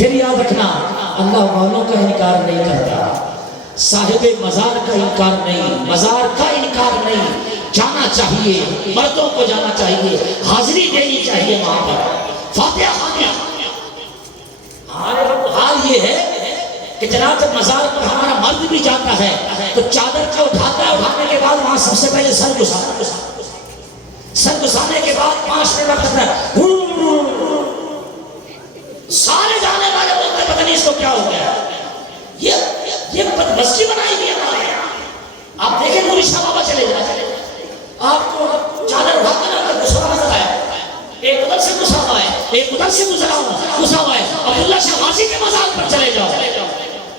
پھر یاد رکھنا اللہ والوں کا انکار نہیں کرتا، صاحب مزار کا انکار نہیں، مزار کا انکار نہیں، جانا چاہیے، مردوں کو جانا چاہیے، حاضری دینی چاہیے وہاں پر، فاتحہ خانی۔ ہمارے حال یہ ہے کہ جناب جب مزار پر ہمارا مرد بھی جاتا ہے تو چادر کو اٹھاتا ہے، اٹھانے کے بعد وہاں سب سے پہلے سر گھسانے کے بعد 5 منٹ کرتا ہے، سارے جانے والے بولتے پتہ نہیں اس کو کیا ہو گیا، یہ بدمستی بنائی گئی ہمارے یہاں۔ آپ دیکھیں نوری شاہ بابا چلے جائیں، آپ کو چادر اٹھاتے ہیں گھسا نظر آئے، ایک ادھر سے گھسا ہوا ہے، ایک ادھر سے گھسا ہوا ہے۔ عبداللہ شاہ غازی کے مزار پر چلے جاؤ،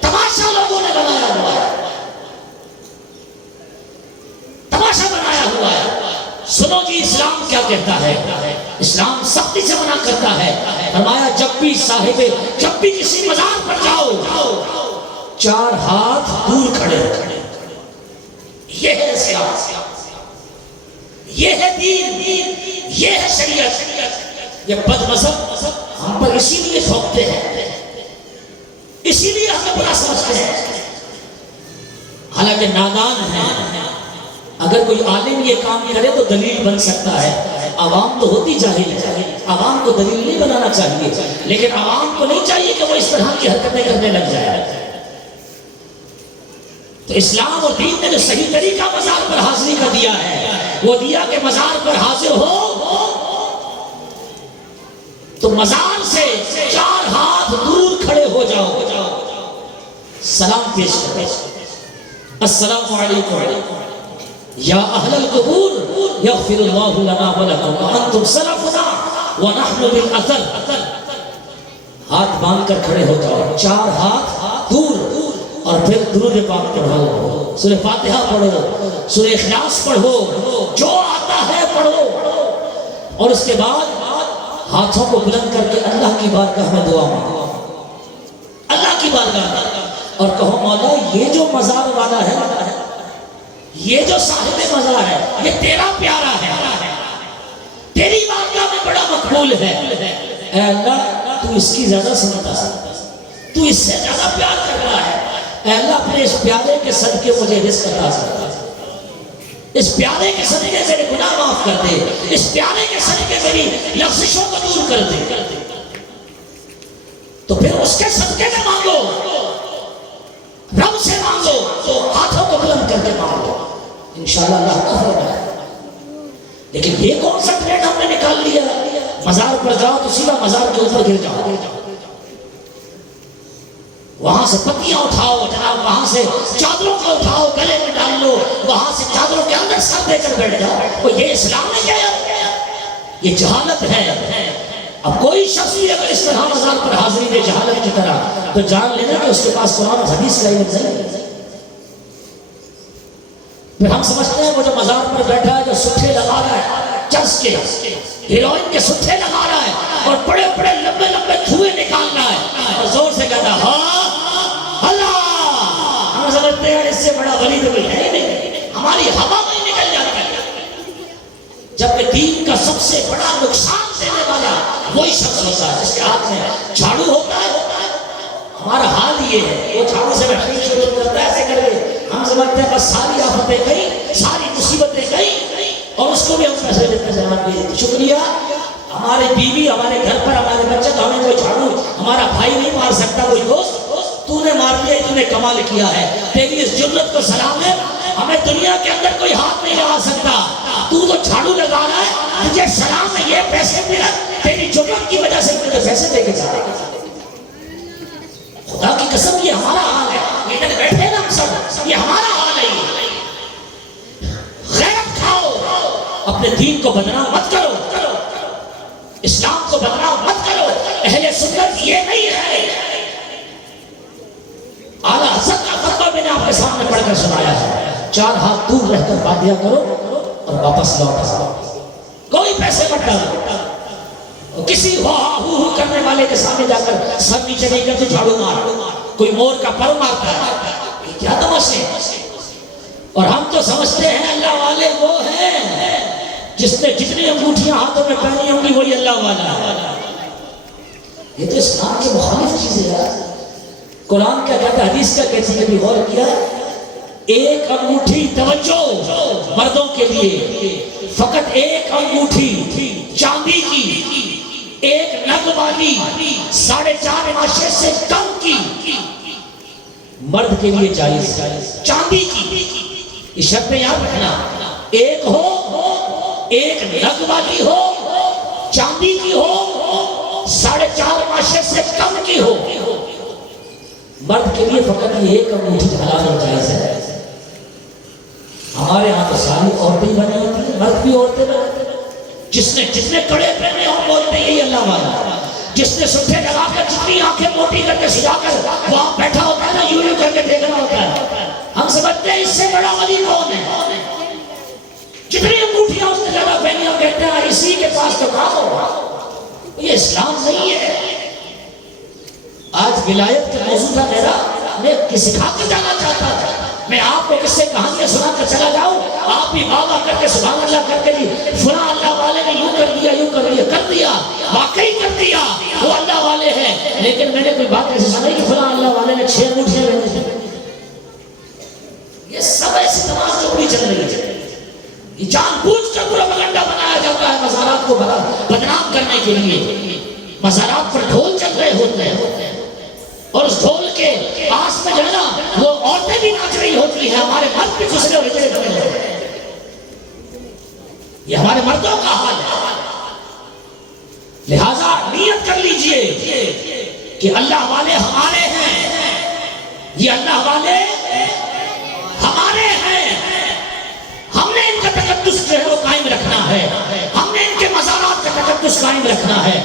تماشا لوگوں نے بنایا ہوا ہے، تماشا بنایا ہوا ہے۔ سنو جی اسلام کیا کہتا ہے، اسلام سختی سے منع کرتا ہے، فرمایا جب بھی کسی مزار پر جاؤ 4 ہاتھ دور کھڑے ہو۔ یہ ہے اسلام، یہ ہے دین، یہ ہے شریعت۔ یہ بد مذہب ہم پر اسی لیے ٹھوکتے ہیں، اسی لیے ہمیں برا سمجھتے ہیں، حالانکہ نادان ہیں۔ اگر کوئی عالم یہ کام کرے تو دلیل بن سکتا ہے، عوام تو ہوتی جاہل ہے، عوام کو دلیل نہیں بنانا چاہیے، لیکن عوام کو نہیں چاہیے کہ وہ اس طرح کی حرکتیں کرنے لگ جائے۔ تو اسلام اور دین نے جو صحیح طریقہ مزار پر حاضری کا دیا ہے وہ دیا کہ مزار پر حاضر ہو تو مزار سے 4 ہاتھ دور کھڑے ہو جاؤ، سلام پیش کرو، السلام علیکم یا اہل القبور یغفر اللہ لنا ولکم وانتم سلفنا ونحن بالاثر۔ ہاتھ باندھ کر کھڑے ہو جاؤ، 4 ہاتھ دور، اور پھر درود پاک پڑھو، سورہ فاتحہ پڑھو، سورہ اخلاص پڑھو، جو آتا ہے پڑھو، اور اس کے بعد ہاتھوں کو بلند کر کے اللہ کی بارگاہ میں دعا مانگو، اللہ کی بارگاہ میں، اور کہو مولا یہ جو مزار والا ہے، یہ جو صاحب مزار ہے، یہ تیرا پیارا ہے، تیری بارگاہ میں بڑا مقبول ہے، اے اللہ تو اس کی زیادہ سمجھتا ہے، تو اس سے زیادہ پیار کر رہا ہے، اے اللہ اپنے اس پیارے کے صدقے مجھے رزق عطا کر، اس پیارے کے صدقے میرے گناہ معاف کر دے، اس پیارے کے صدقے میری لغزشوں کو دور کر دے۔ تو پھر اس کے صدقے میں مانگو، رب سے مانگو، تو ہاتھوں کو بلند کر کے مانگو، انشاءاللہ اللہ کا فرمان ہے۔ لیکن یہ کون سا ٹرینڈ ہم نے نکال لیا، مزار پر جاؤ تو سیدھا مزار کے اوپر گر جاؤ، وہاں سے پتیاں اٹھاؤ جناب، وہاں سے چادروں کو اٹھاؤ گلے میں ڈال لو، وہاں سے چادروں کے اندر سر دے کر بیٹھ جاؤ، تو یہ اسلام ہے کیا؟ یہ جہالت ہے۔ اب کوئی شخص بھی اگر اس طرح مزار پر حاضری دے جہالت کی طرح تو جان لینا کہ اس کے پاس قرآن حدیث کا علم نہیں۔ پھر ہم سمجھتے ہیں وہ جو مزار پر بیٹھا ہے، جو سٹھے لگا رہا ہے، چرس کے ہیروئن کے سٹھے لگا رہا ہے اور بڑے بڑے لمبے لمبے دھوئیں نکال رہا ہے اور زور سے کہتا ہے ہاں اللہ، ہم سمجھتے ہیں اس سے بڑا ولی تو کوئی ہے ہی نہیں، ہماری ہوا میں نکل جاتی ہے۔ جبکہ دین کا سب سے بڑا نقصان دینے والا وہی شخص ہوتا ہے جس کے ہاتھ میں جھاڑو ہوتا ہے۔ ہمارا حال یہ ہے، وہ جھاڑو سے بیٹھنے شروع کرتا ہے ایسے کر کے، ہم سمجھتے ہیں بس ساری آفتیں گئی، ساری مصیبتیں گئی، اور اس کو بھی ہم پیسے دیتے ہیں، شکریہ ہمارے بیوی، ہمارے گھر پر ہمارے بچے، تو ہمیں کوئی جھاڑو ہمارا بھائی نہیں مار سکتا، کوئی دوست، تو نے مار دیا، تو نے کمال کیا ہے، تیری اس جرت کو سلام ہے، ہمیں دنیا کے اندر کوئی ہاتھ نہیں لگا سکتا، تو جھاڑو لگا رہا ہے، مجھے سلام ہے، یہ پیسے ملا تیری جرت کی وجہ سے مجھے پیسے دے کے جا رہا ہے۔ خدا کی قسم یہ ہمارا حال ہے، ادھر بیٹھے نا ہم سب، یہ ہمارا حال ہے۔ غیرت کھاؤ، اپنے دین کو بدنام مت کرو، اسلام کو بدنام مت کرو، اہل سنت یہ نہیں ہے۔ اعلیٰ حضرت کا فتویٰ میں نے آپ کے سامنے پڑھ کر سنایا ہے، 4 ہاتھ دور رہ کر فاتحہ کرو اور واپس لوٹ آؤ، کوئی پیسے مت ڈالو، کسی ہو کرنے والے کے سامنے جا کر سر نیچے نہیں کرتے جھاڑو مار، کوئی مور کا پر مارتا ہے، یہ کیا تماشے؟ اور ہم تو سمجھتے ہیں اللہ والے وہ ہیں جس نے جتنی انگوٹھیاں ہاتھوں میں پہنی ہوں گی وہی اللہ والا ہے۔ یہ تو اسلام کے مخالف چیزیں قرآن کیا کہتا ہے، حدیث کیا کہتی ہے، غور کیا؟ ایک انگوٹھی، توجہ مردوں کے لیے، فقط ایک انگوٹھی چاندی کی، ایک نگ والی 4.5 ماشے سے کم کی مرد کے لیے جائز، چاندی کی۔ یہ شرط یاد رکھنا، ایک ہو، ایک نگ والی ہو، چاندی کی ہو، 4.5 ماشے سے کم کی ہو، مرد کے لیے فقط یہ ایک انگوٹھی حلال اور جائز ہے۔ ہمارے ہاں تو ساری عورتیں بنی ہوتی ہیں، مرد بھی عورتیں بنتے ہیں۔ جس نے جتنے کڑے پہنے ہوں بولتے ہیں یہی اللہ والا، جس نے سٹھے لگا کر جتنی آنکھیں موٹی کر کے سجا کر وہاں بیٹھا ہوتا ہے نا، یوں یوں کر کے دیکھنا ہوتا ہے، ہم سمجھتے ہیں اس سے بڑا ولی کون ہے؟ جتنی انگوٹھیاں اس نے زیادہ پہنی ہوں کہتے ہیں اسی کے پاس تو کام ہوگا۔ یہ اسلام نہیں ہے۔ آج ولایت کا موضوع تھا میرا، میں سکھا کے جانا چاہتا تھا، میں آپ کو کس سے کہانیاں سنا کر چلا جاؤں، آپ بھی بابا کر کے سبحان اللہ کر کے فلاں اللہ والے نے یوں کر دیا، یوں کر دیا، واقعی کر دیا، وہ اللہ والے ہیں، لیکن میں نے کوئی بات ایسی سنائی کہ فلاں اللہ والے نے 6 انگوٹھیاں پہنی تھیں۔ یہ سب ایسی تمام چوری چل رہی ہے، یہ جان بوجھ کر پروپیگنڈا بنایا جاتا ہے مزارات کو بدنام کرنے کے لیے۔ مزارات پر ڈھول چل رہے ہوتے ہیں اور اس ڈھول کے پاس میں جو ہے نا وہ عورتیں بھی ناچ رہی ہوتی ہیں، ہمارے مرد بھی گھسرے ہوئے ہوتے ہیں۔ یہ ہمارے مردوں کا حال ہے۔ لہذا نیت کر لیجئے کہ اللہ والے ہمارے ہیں، یہ اللہ والے ہمارے ہیں، ہم نے ان کا تقدس جو ہے وہ قائم رکھنا ہے، ہم نے ان کے مزارات کا تقدس قائم رکھنا ہے۔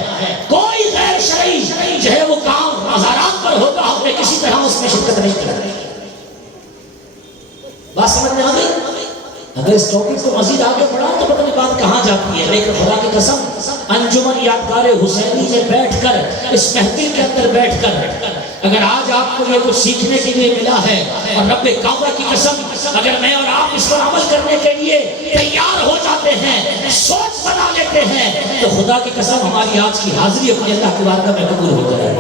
کوئی غیر شرعی جو ہے وہ کام مزارات پر ہوگا، ہم نے کسی طرح اس میں شرکت نہیں کرنی۔ بات سمجھ میں آ گئی؟ اگر اس ٹاپک کو مزید آگے بڑھا تو پتہ نہیں بات کہاں جاتی ہے، لیکن خدا کی قسم انجمن یادگار حسینی میں بیٹھ کر، اس محفل کے اندر بیٹھ کر اگر آج آپ کو یہ کچھ سیکھنے کے لیے ملا ہے، اور رب کعبہ کی قسم اگر میں اور آپ اس پر عمل کرنے کے لیے تیار ہو جاتے ہیں، سوچ بنا لیتے ہیں، تو خدا کی قسم ہماری آج کی حاضری اپنی اللہ کی بارگاہ میں قبول ہو جائے۔